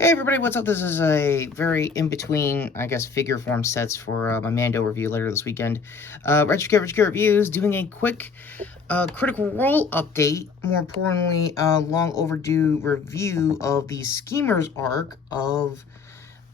Hey everybody, what's up? This is a very in-between, I guess, figure form sets for my Mando review later this weekend. Retrokid Reviews doing a quick Critical Role update, more importantly, long overdue review of the Schemers arc of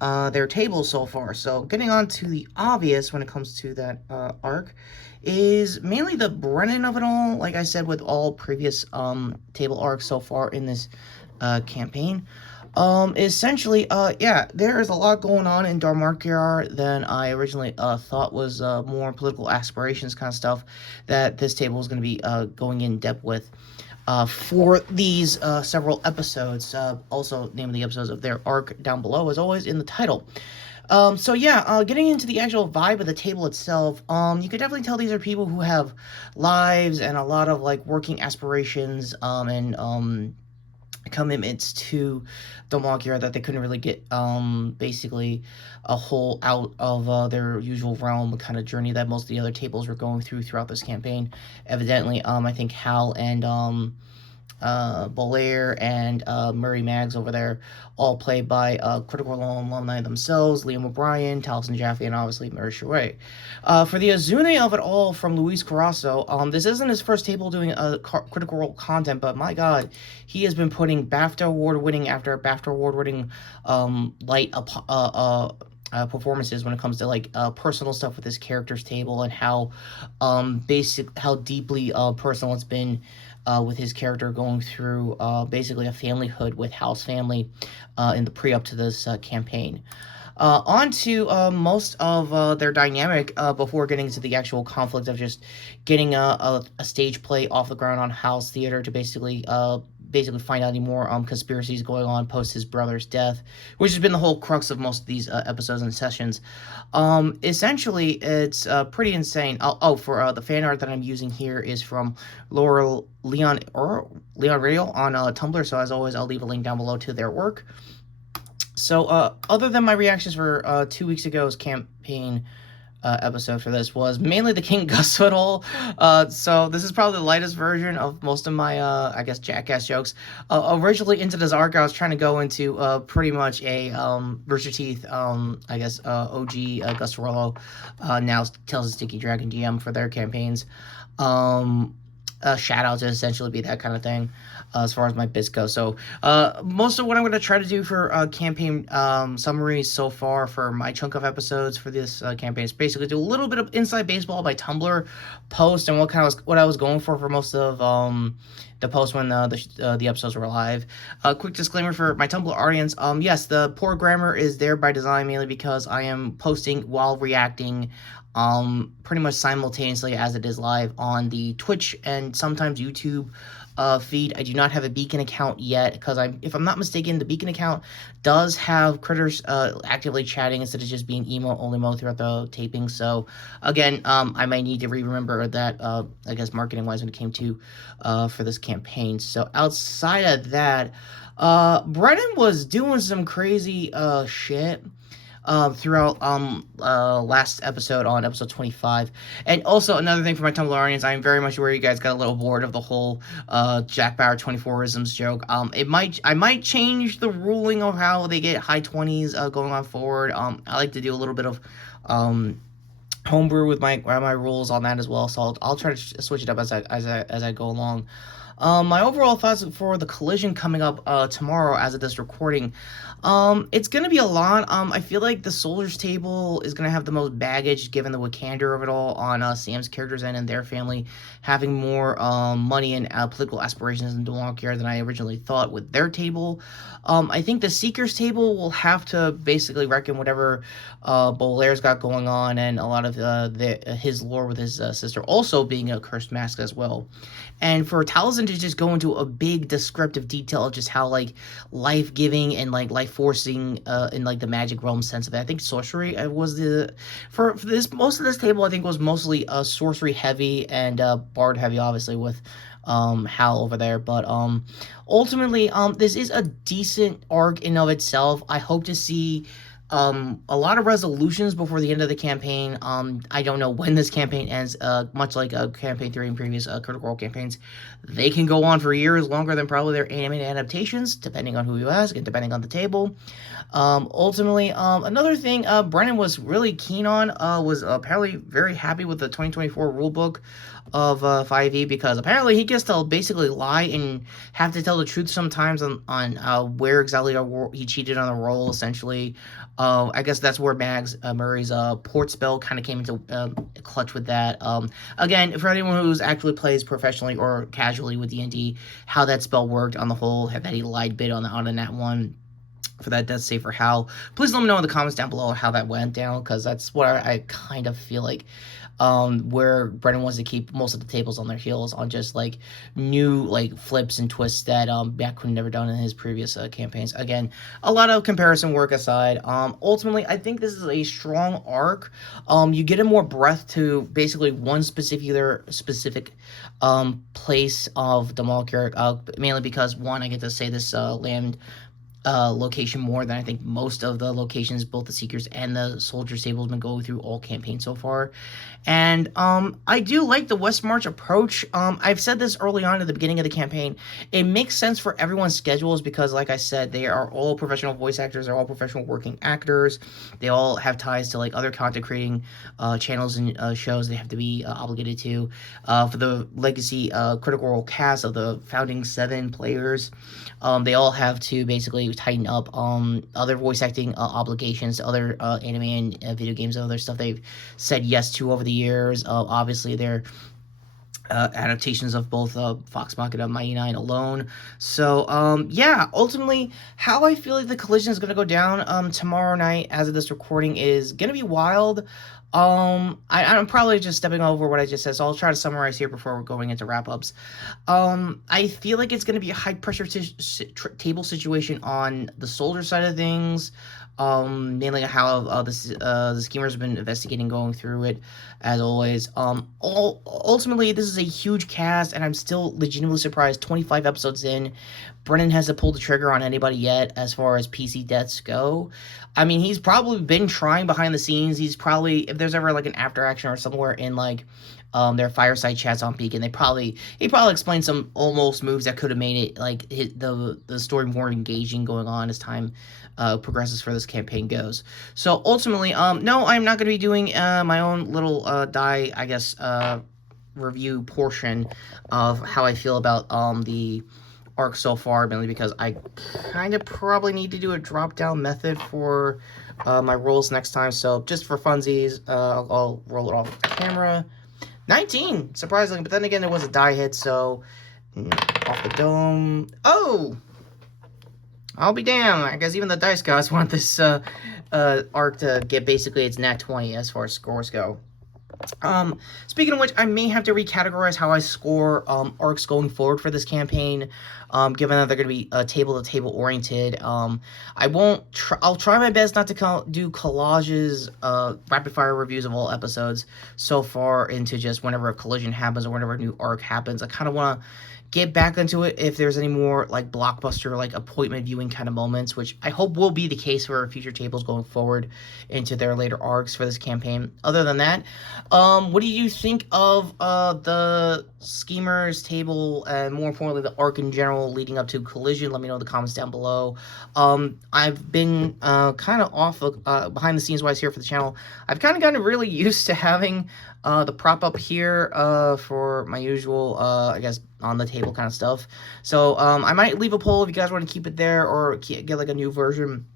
their table so far. So getting on to the obvious when it comes to that arc is mainly the Brennan of it all, like I said with all previous table arcs so far in this campaign. Essentially, yeah, there is a lot going on in Darmarkiar than I originally thought was more political aspirations kind of stuff that this table is going to be going in depth with for these several episodes. Also, name of the episodes of their arc down below, as always, in the title. So yeah, getting into the actual vibe of the table itself, you could definitely tell these are people who have lives and a lot of like working aspirations, and commitments to the Magia that they couldn't really get basically a whole out of their usual realm kind of journey that most of the other tables were going throughout this campaign. Evidently, I think Hal and Belair and Murray Maggs over there, all played by Critical Role alumni themselves, Liam O'Brien, Taliesin Jaffe, and obviously Mary Sheree. For the Azune of it all from Luis Carrasco, this isn't his first table doing Critical Role content, but my god, he has been putting BAFTA award-winning after BAFTA award-winning light performances when it comes to like personal stuff with his character's table and how how deeply personal it's been with his character going through basically a familyhood with Hal's family in the pre-up to this campaign. On to most of their dynamic before getting to the actual conflict of just getting a stage play off the ground on Hal's theater to basically find out any more conspiracies going on post his brother's death, which has been the whole crux of most of these episodes and sessions. Essentially, it's pretty insane. For the fan art that I'm using here is from Leon Radio on Tumblr. So as always, I'll leave a link down below to their work. So, other than my reactions for 2 weeks ago's campaign episode for this was mainly the King Gus of it all. So this is probably the lightest version of most of my, I guess, jackass jokes. Originally into this arc, I was trying to go into pretty much a Rooster Teeth, I guess, OG Gus Torello, now Tales of Sticky Dragon DM for their campaigns. Shout out to essentially be that kind of thing as far as my bits go. So most of what I'm going to try to do for campaign summaries so far for my chunk of episodes for this campaign is basically do a little bit of inside baseball by Tumblr post and what I was going for most of the post when the episodes were live. Quick disclaimer for my Tumblr audience. Yes, the poor grammar is there by design mainly because I am posting while reacting pretty much simultaneously as it is live on the Twitch and sometimes YouTube feed. I do not have a Beacon account yet because if I'm not mistaken, the Beacon account does have critters actively chatting instead of just being only mode throughout the taping. So again, I might need to remember that, I guess marketing wise when it came to for this campaign. So outside of that, Brennan was doing some crazy shit throughout last episode on episode 25. And also another thing for my Tumblr audience, I'm very much aware you guys got a little bored of the whole Jack Bauer 24isms joke. I might change the ruling of how they get high 20s going on forward. I like to do a little bit of homebrew with my rules on that as well, so I'll try to switch it up as I go along. My overall thoughts for the collision coming up tomorrow as of this recording, it's gonna be a lot. I feel like the Soldiers table is gonna have the most baggage given the Wakander of it all on Sam's character's end and their family having more money and political aspirations in Dwalkier than I originally thought with their table. I think the Seekers table will have to basically reckon whatever Bolair's got going on and a lot of his lore with his sister also being a cursed mask as well. And for Taliesin to just go into a big descriptive detail of just how like life-giving and like life-forcing in like the magic realm sense of it. I think sorcery was for this most of this table I think was mostly sorcery heavy and bard heavy, obviously with Hal over there, but ultimately this is a decent arc in of itself. I hope to see A lot of resolutions before the end of the campaign. I don't know when this campaign ends. Much like campaign 3 and previous Critical Role campaigns, they can go on for years, longer than probably their animated adaptations, depending on who you ask and depending on the table. Ultimately, another thing Brennan was really keen on was apparently very happy with the 2024 rulebook of 5e, because apparently he gets to basically lie and have to tell the truth sometimes on where exactly he cheated on a roll, essentially. I guess that's where Mags Murray's port spell kind of came into clutch with that. Again, for anyone who's actually plays professionally or casually with D&D, how that spell worked on the whole, that he lied a bit on the nat one for that death save for Hal. Please let me know in the comments down below how that went down, because that's what I kind of feel like where Brennan wants to keep most of the tables on their heels on just like new like flips and twists that Matt could never done in his previous campaigns. Again, a lot of comparison work aside, ultimately I think this is a strong arc. You get a more breadth to basically one specific place of the Malkier, mainly because one, I get to say this land location more than I think most of the locations both the Seekers and the Soldier Stable have been going through all campaigns so far. And I do like the West March approach. I've said this early on at the beginning of the campaign. It makes sense for everyone's schedules because, like I said, they are all professional voice actors. They're all professional working actors. They all have ties to like other content creating channels and shows they have to be obligated to. For the Legacy Critical Role cast of the founding 7 players, they all have to basically tighten up other voice acting obligations to other anime and video games and other stuff they've said yes to over the years. Obviously, they're adaptations of both Vox Machina Mighty Nine alone. So, yeah, ultimately, how I feel like the collision is going to go down tomorrow night as of this recording is going to be wild. I'm probably just stepping over what I just said, so I'll try to summarize here before we're going into wrap-ups. I feel like it's going to be a high-pressure table situation on the soldier side of things, mainly how the schemers have been investigating going through it, as always. Ultimately, this is a huge cast, and I'm still legitimately surprised 25 episodes in, Brennan hasn't pulled the trigger on anybody yet as far as PC deaths go. I mean, he's probably been trying behind the scenes. He's probably, if there's ever like an after action or somewhere in like their fireside chats on Beacon, he probably explained some almost moves that could have made it like the story more engaging going on as time progresses for this campaign goes. So ultimately, no, I'm not going to be doing my own little I guess review portion of how I feel about the arc so far, mainly because I kind of probably need to do a drop-down method for my rolls next time. So just for funsies, I'll roll it off the camera. 19, surprisingly, but then again, it was a die hit, so off the dome. Oh! I'll be damned. I guess even the dice gods want this arc to get basically its nat 20 as far as scores go. Speaking of which, I may have to recategorize how I score arcs going forward for this campaign, given that they're going to be table-to-table oriented. I'll try my best not to do collages, rapid-fire reviews of all episodes so far into just whenever a collision happens or whenever a new arc happens. I kind of want to get back into it if there's any more like blockbuster, like appointment viewing kind of moments, which I hope will be the case for future tables going forward into their later arcs for this campaign. Other than that, what do you think of the Schemers table and more importantly the arc in general leading up to Collision? Let me know in the comments down below. I've been kind of off behind the scenes wise here for the channel. I've kind of gotten really used to having the prop up here for my usual I guess on the table kind of stuff. So I might leave a poll if you guys want to keep it there or get like a new version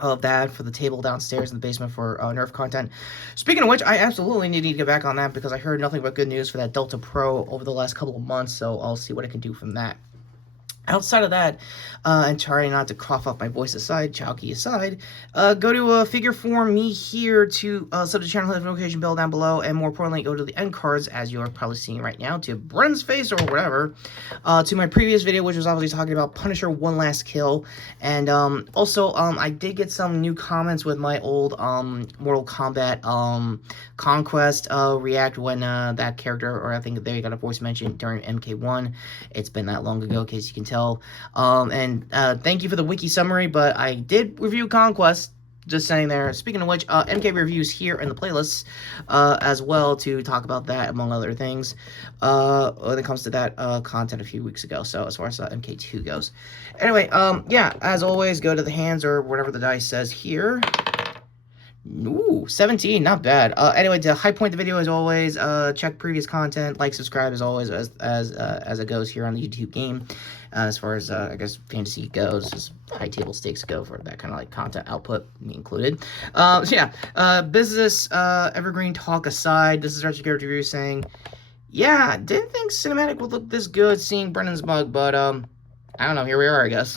of that for the table downstairs in the basement for Nerf content. Speaking of which, I absolutely need to get back on that because I heard nothing but good news for that Delta Pro over the last couple of months, so I'll see what I can do from that. Outside of that, and trying not to cough up my voice aside, Chowkey aside, go to figure form me here to sub the channel, hit the notification bell down below, and more importantly, go to the end cards, as you are probably seeing right now, to Brennan's face or whatever, to my previous video, which was obviously talking about Punisher One Last Kill, and also, I did get some new comments with my old Mortal Kombat Conquest react when that character, or I think they got a voice mention during MK1. It's been that long ago, in case you can tell. And thank you for the wiki summary, but I did review Conquest just saying there. Speaking of which, MK reviews here in the playlists as well to talk about that, among other things, when it comes to that content a few weeks ago. So as far as MK2 goes. Anyway, yeah, as always, go to the hands or whatever the dice says here. Ooh, 17, not bad. Anyway, to high point the video as always, check previous content, like, subscribe as always as it goes here on the YouTube game. As far as, I guess, fantasy goes, as high table stakes go for that kind of, like, content output, me included. So yeah, business, evergreen talk aside, this is Retrokid Review saying, yeah, didn't think cinematic would look this good seeing Brennan's mug, but, I don't know, here we are, I guess.